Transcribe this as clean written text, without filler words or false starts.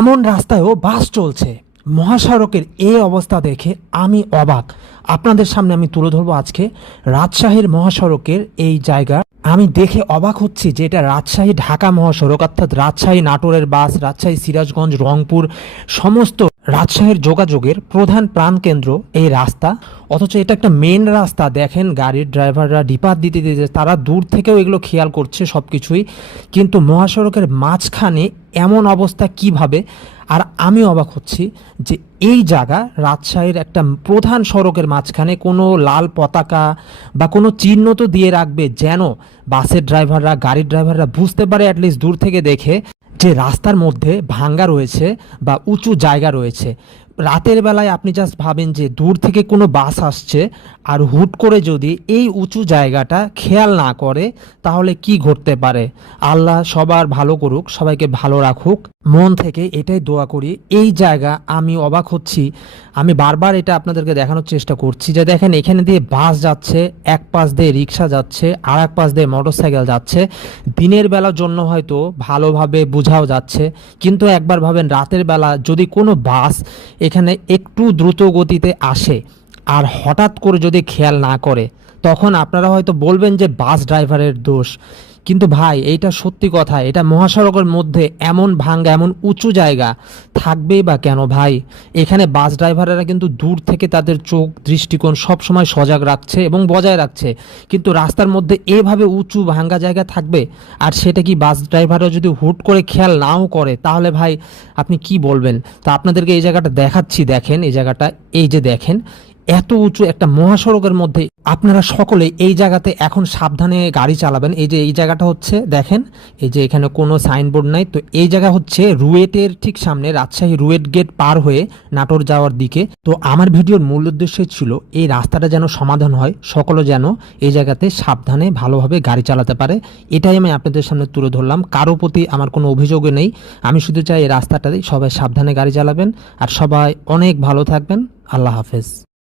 এমন রাস্তায়ও বাস চলছে। মহাসড়কের এই অবস্থা দেখে আমি অবাক। আপনাদের সামনে আমি তুলে ধরবো আজকে রাজশাহীর মহাসড়কের এই জায়গা। আমি দেখে অবাক হচ্ছি যে এটা রাজশাহী ঢাকা মহাসড়ক, অর্থাৎ রাজশাহী নাটোরের বাস, রাজশাহী সিরাজগঞ্জ রংপুর সমস্ত রাজশাহীর যোগাযোগের প্রধান প্রাণকেন্দ্র এই রাস্তা। অথচ এটা একটা মেন রাস্তা। দেখেন গাড়ির ড্রাইভাররা ডিপার দিতে দিতে তারা দূর থেকেও এগুলো খেয়াল করছে সব কিছুই, কিন্তু মহাসড়কের মাঝখানে এমন অবস্থা কিভাবে। আর আমি অবাক হচ্ছি যে এই জায়গা রাজশাহীর একটা প্রধান সড়কের মাঝখানে কোনো লাল পতাকা বা কোনো চিহ্ন তো দিয়ে রাখবে, যেন বাসের ড্রাইভাররা গাড়ির ড্রাইভাররা বুঝতে পারে অ্যাটলিস্ট দূর থেকে দেখে যে রাস্তার মধ্যে ভাঙ্গা রয়েছে বা উঁচু জায়গা রয়েছে। রাতের বেলায় আপনি জাস্ট ভাবেন যে দূর থেকে কোনো বাস আসছে আর হুট করে যদি এই উঁচু জায়গাটা খেয়াল না করে তাহলে কি ঘটতে পারে। আল্লাহ সবার ভালো করুক, সবাইকে ভালো রাখুক, মন থেকে এটাই দোয়া করি। এই জায়গা আমি অবাক হচ্ছি। আমি বারবার এটা আপনাদেরকে দেখানোর চেষ্টা করছি যে দেখেন এখানে দিয়ে বাস যাচ্ছে, এক পাশ দিয়ে রিক্সা যাচ্ছে, আর এক পাশ দিয়ে মোটরসাইকেল যাচ্ছে। দিনের বেলার জন্য হয়তো ভালোভাবে বোঝাও যাচ্ছে, কিন্তু একবার ভাবেন রাতের বেলা যদি কোনো বাস এখানে একটু দ্রুত গতিতে আসে আর হঠাৎ করে যদি খেয়াল না করে, তখন আপনারা হয়তো বলবেন যে বাস ড্রাইভারের দোষ। কিন্তু ভাই এইটা সত্যি কথা, এটা মহাসড়কের মধ্যে এমন ভাঙ্গা এমন উঁচু জায়গা থাকবেই বা কেন ভাই। এখানে বাস ড্রাইভাররা কিন্তু দূর থেকে তাদের চোখ দৃষ্টিকোণ সবসময় সজাগ রাখছে এবং বজায় রাখছে, কিন্তু রাস্তার মধ্যে এভাবে উঁচু ভাঙ্গা জায়গা থাকবে। আর সেটা কি বাস ড্রাইভাররা যদি হুট করে খেয়াল নাও করে তাহলে ভাই আপনি কি বলবেন। তা আপনাদেরকে এই জায়গাটা দেখাচ্ছি, দেখেন এই জায়গাটা, এই যে দেখেন এত উঁচু একটা মহাসড়কের মধ্যে আপনারা সকলে এই জায়গাতে এখন সাবধানে গাড়ি চালাবেন। এই যে এই জায়গাটা হচ্ছে দেখেন, এই যে এখানে কোনো সাইনবোর্ড নাই, তো এই জায়গা হচ্ছে রুয়েটের ঠিক সামনে, রাজশাহী রুয়েট গেট পার হয়ে নাটোর যাওয়ার দিকে। তো আমার ভিডিওর মূল উদ্দেশ্য ছিল এই রাস্তাটা যেন সমাধান হয়, সকলে যেন এই জায়গাতে সাবধানে ভালোভাবে গাড়ি চালাতে পারে। এটাই আমি আপনাদের সামনে তুলে ধরলাম। কারো প্রতি আমার কোনো অভিযোগও নেই, আমি শুধু চাই এই রাস্তাটাতে সবাই সাবধানে গাড়ি চালাবেন। আর সবাই অনেক ভালো থাকবেন। আল্লাহ হাফেজ।